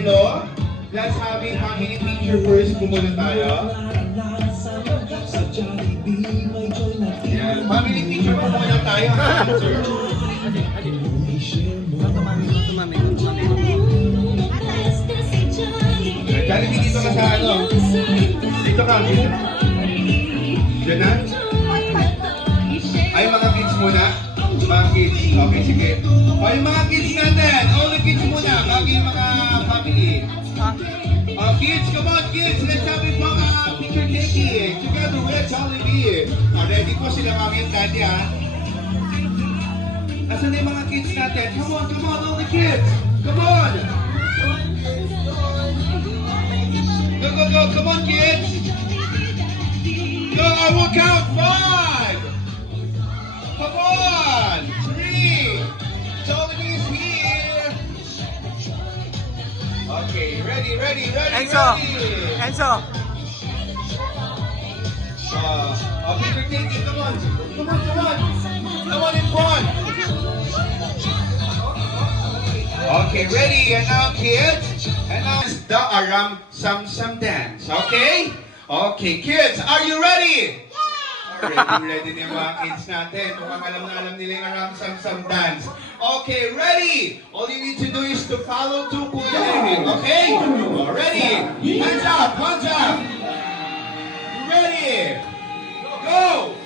Carlo. Let's have a family picture first. Kumuna tayo. Yan. Family picture po muna tayo, ha, sir? Jollibee, dito ka sa ano? Dito ka. Diyan na? Ay, mga kids muna. Mga kids. Okay, sige. O, yung mga kids natin. All the kids muna. Bago yung mga family. Kids, come on, kids. Let's have a picture taking. Together with Jollibee. Ready po sila mami at daddy, ha? Asan na yung mga kids natin? Come on, all the kids. Come on. Go, come on, kids. Go, I will count 5. Come on! 3! Jollibee is here! Okay, ready. Enzo! Okay, we're taking, come on in front! Okay, ready, and now kids, and now it's the Aram Sam dance, okay? Okay, kids, are you ready? Ready na yung mga kids natin. Mukhang alam nila yung Aram Sam dance. Okay, ready? All you need to do is to follow to Kuya Eric, okay? Ready? Hands up! Ready? Go!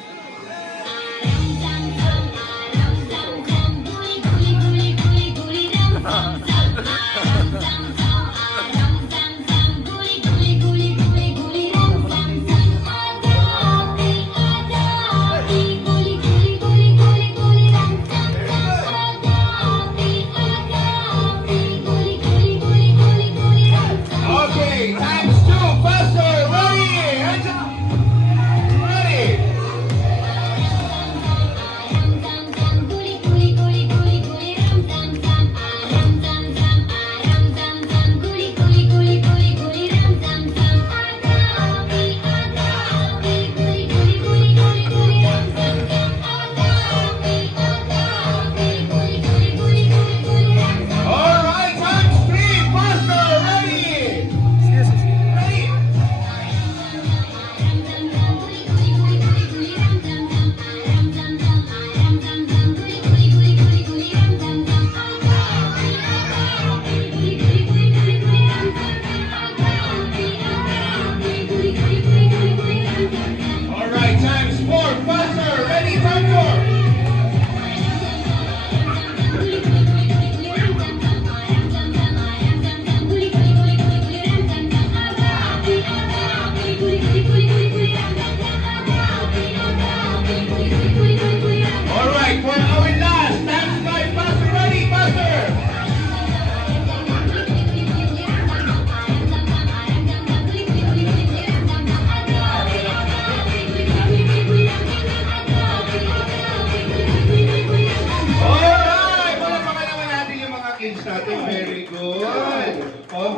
Very good.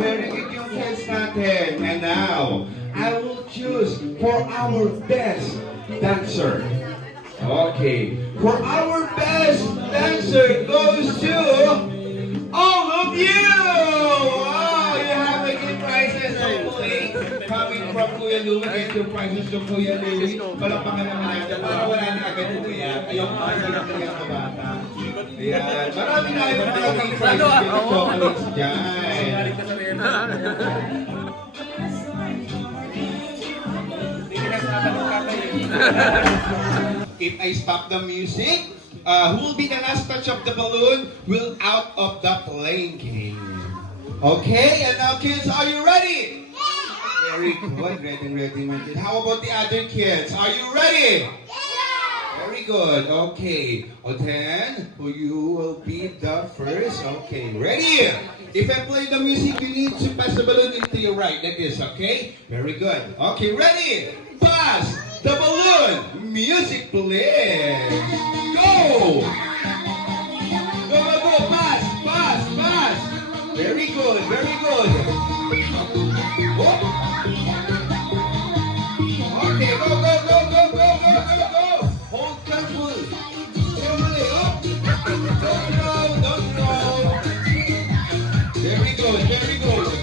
Very good yung kids natin. And now, I will choose for our best dancer. Okay. For our best dancer goes to all of you! Wow! You have a good prizes, hopefully. Coming from Kuya Louie, get your prizes from Kuya Louie. Palakpakan naman natin para wala na agad yung kuya. Ayoko masagot na yung kabata. Ayan. Marami na yung mga prizes with chocolates dyan. If I stop the music, who will be the last touch of the balloon will out of the playing game. Okay, and now kids, are you ready? Very good, ready, my kid. How about the other kids? Are you ready? Very good, okay. Then, you will be the first. Okay, ready? If I play the music, you need to pass the balloon into your right, like this, okay? Very good. Okay, ready? Pass the balloon. Music, please. Go! Go, pass. Very good. Whoop. Okay, go. Hold careful. Carefully, up. Don't throw. Very good.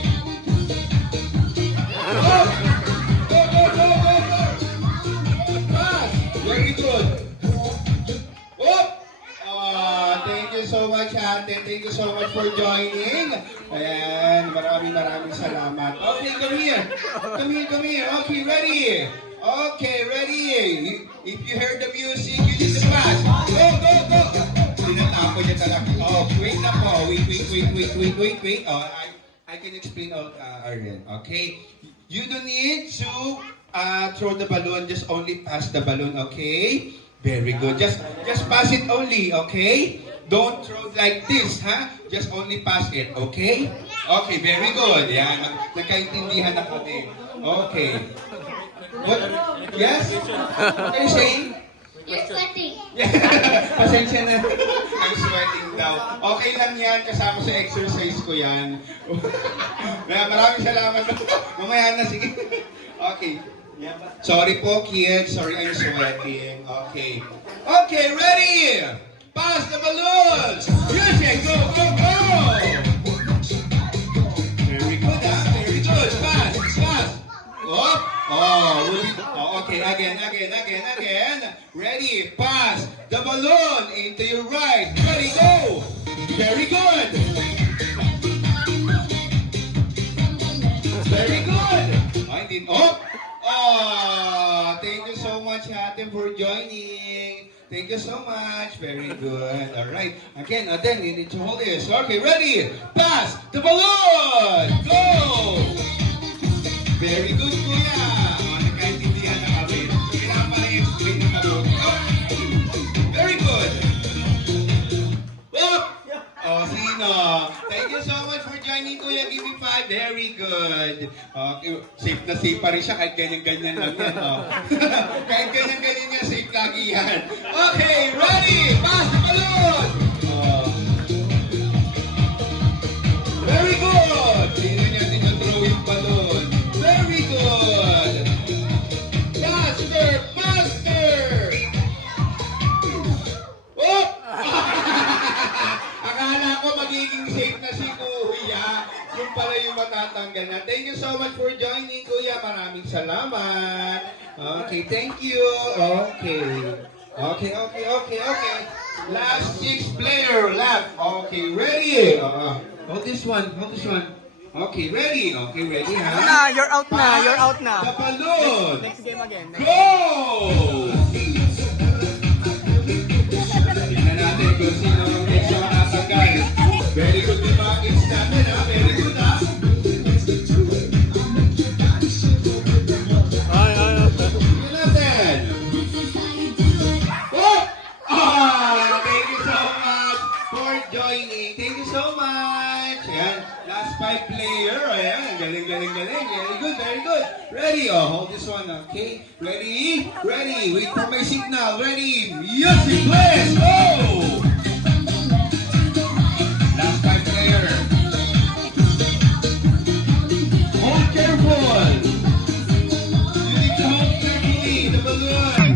natin. Thank you so much for joining. Ayan, maraming salamat. Okay, come here. Come here. Okay, ready? Okay, ready? If you heard the music, you need to pass. Go! Tinatapo niya talaga. Oh, wait na po. Wait. Oh, I can explain all, Ariel. Okay? You don't need to throw the balloon. Just only pass the balloon, okay? Very good. Just pass it only, okay? Don't throw like this, ha? Just only pass it, okay? Okay, very good. Yan, nagkaintindihan na kami. Okay. What? Yes? What are you saying? You're sweating. Pasensya na. I'm sweating daw. Okay lang yan, kasama sa exercise ko yan. Maraming salamat. Mamaya na, sige. Okay. Sorry po, kids. Sorry, I'm sweating. Okay. Okay, ready? Pass the balloons! Music, go! Very good, ha? Very good. Pass. Okay, again. Ready? Pass the balloon into your right. Ready, go! Very good. Very good. Thank you so much, Ate, for joining. Thank you so much. Very good. All right. Again, then you need to hold this. Okay, ready? Pass the balloon. Go! Very good, Kuya. Nakaintindihan na kami. Kailangan pa rin-explain na mabuti. Very good. Sino? Thank you so much for joining, Kuya. Give me 5. Very good. Safe na safe pa rin siya kahit ganyan-ganyan lang yan. Kahit ganyan-ganyan yan, safe lagi yan. Okay, ready? Pass the balloon! Very good! Sino niya throw yung balloon? Very good! Faster! Oh! Akala ko magiging safe na si Kuya. Yung pala yung matatanggal na. Thank you so much for joining, Kuya. Maraming salamat. Okay, thank you. Okay. Last 6 player left. Okay, ready? Hold this one. Okay, ready, ha? You're out na. The balloon. Next game again. Go! Tingnan natin kung sino ang next na matatanggal. Very good yung mga kids natin, ha? Very good, ha? Tingnan natin. Oh! Thank you so much for joining. Thank you so much. Ayan, last 5 player. Ayan, galing. Very good. Ready? Hold this one, okay? Ready? Wait for my signal. Ready? Yes, please. Go! Last 5 player. Hold careful. You need to hold carefully the balloon.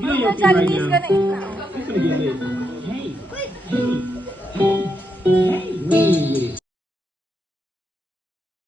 No. Chinese gonna eat now. Hey,